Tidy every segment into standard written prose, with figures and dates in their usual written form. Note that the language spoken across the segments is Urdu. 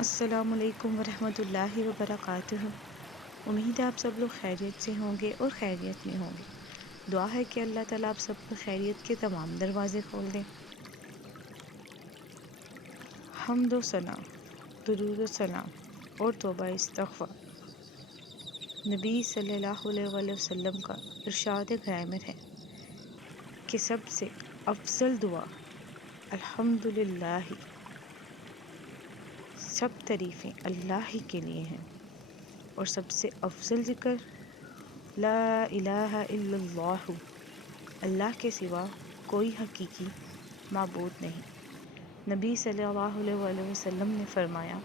السلام علیکم ورحمۃ اللہ وبرکاتہ۔ امید ہے آپ سب لوگ خیریت سے ہوں گے اور خیریت میں ہوں گے۔ دعا ہے کہ اللہ تعالیٰ آپ سب کو خیریت کے تمام دروازے کھول دیں۔ حمد و ثنا، درود و سلام اور توبہ استغفار نبی صلی اللہ علیہ وآلہ وسلم کا ارشاد گرامی ہے کہ سب سے افضل دعا الحمدللہ، سب تعریفیں اللہ ہی کے لیے ہیں، اور سب سے افضل ذکر لا الہ الا اللہ، اللہ کے سوا کوئی حقیقی معبود نہیں۔ نبی صلی اللہ علیہ وآلہ وسلم نے فرمایا،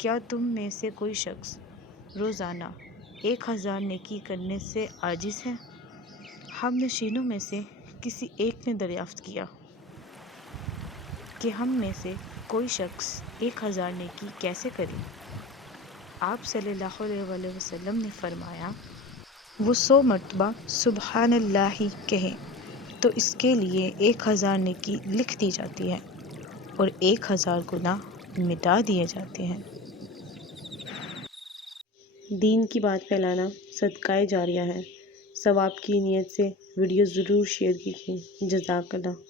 کیا تم میں سے کوئی شخص روزانہ 1000 نیکی کرنے سے عاجز ہے؟ ہم نشینوں میں سے کسی ایک نے دریافت کیا کہ ہم میں سے کوئی شخص 1000 نیکی کیسے کرے؟ آپ صلی اللہ علیہ وآلہ وسلم نے فرمایا، وہ 100 مرتبہ سبحان اللہ کہیں تو اس کے لیے 1000 نیکی لکھ دی جاتی ہے اور 1000 گناہ مٹا دیے جاتے ہیں۔ دین کی بات پھیلانا صدقہ جاریہ ہے۔ ثواب کی نیت سے ویڈیو ضرور شیئر کیجیے۔ جزاک اللہ۔